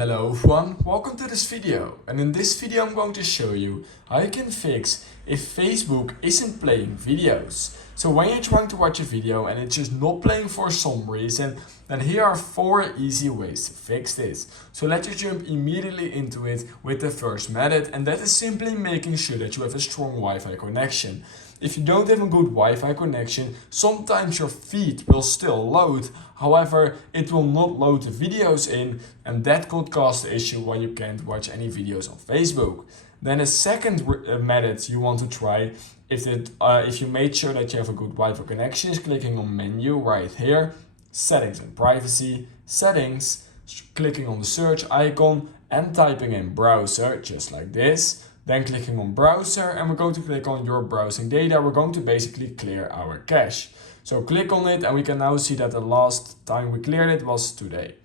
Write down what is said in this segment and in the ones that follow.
Hello everyone, welcome to this video, and in this video I'm going to show you how you can fix if Facebook isn't playing videos. So when you're trying to watch a video and it's just not playing for some reason, then here are 4 easy ways to fix this. So let's just jump immediately into it with the first method, and that is simply making sure that you have a strong Wi-Fi connection. If you don't have a good Wi-Fi connection, sometimes your feed will still load. However, it will not load the videos in, and that could cause the issue why you can't watch any videos on Facebook. Then a second method you want to try, if you made sure that you have a good Wi-Fi connection, is clicking on menu right here, settings and privacy, settings, clicking on the search icon and typing in browser just like this. Then clicking on browser, and we're going to click on your browsing data. We're going to basically clear our cache. So click on it, and we can now see that the last time we cleared it was today.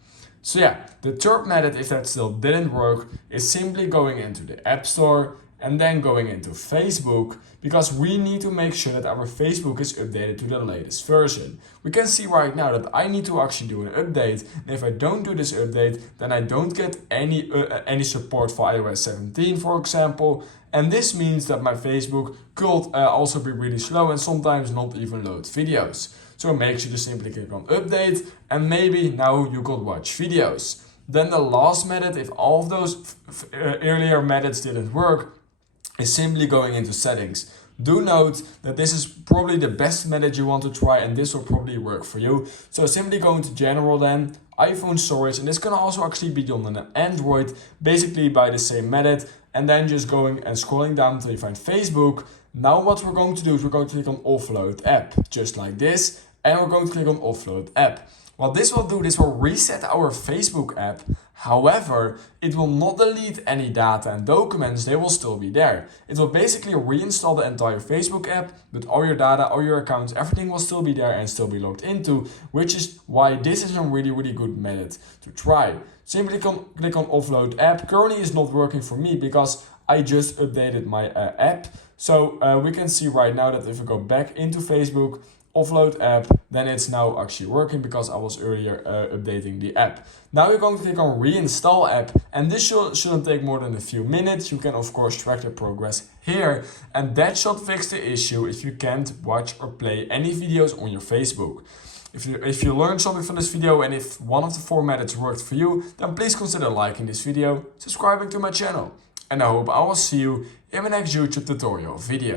So yeah, the third method, if that still didn't work, is simply going into the App Store and then going into Facebook, because we need to make sure that our Facebook is updated to the latest version. We can see right now that I need to actually do an update, and if I don't do this update, then I don't get any support for iOS 17, for example, and this means that my Facebook could also be really slow and sometimes not even load videos. So make sure to simply click on update, and maybe now you could watch videos. Then the last method, if all of those earlier methods didn't work, is simply going into settings. Do note that this is probably the best method you want to try, and this will probably work for you. So simply go into general then, iPhone storage, and this can also actually be done on an Android, basically by the same method, and then just going and scrolling down until you find Facebook. Now what we're going to do is we're going to click on offload app, just like this, and we're going to click on offload app. What this will do, this will reset our Facebook app. However, it will not delete any data and documents, they will still be there. It will basically reinstall the entire Facebook app, but all your data, all your accounts, everything will still be there and still be logged into, which is why this is a really good method to try. Simply click on offload app. Currently it's not working for me because I just updated my app. So we can see right now that if we go back into Facebook, offload app, then it's now actually working because I was earlier updating the app. Now you're going to click on reinstall app, and this shouldn't take more than a few minutes. You can of course track the progress here, and that should fix the issue if you can't watch or play any videos on your Facebook. If you learned something from this video, and if one of the 4 methods worked for you, then please consider liking this video, subscribing to my channel, and I hope I will see you in my next YouTube tutorial video.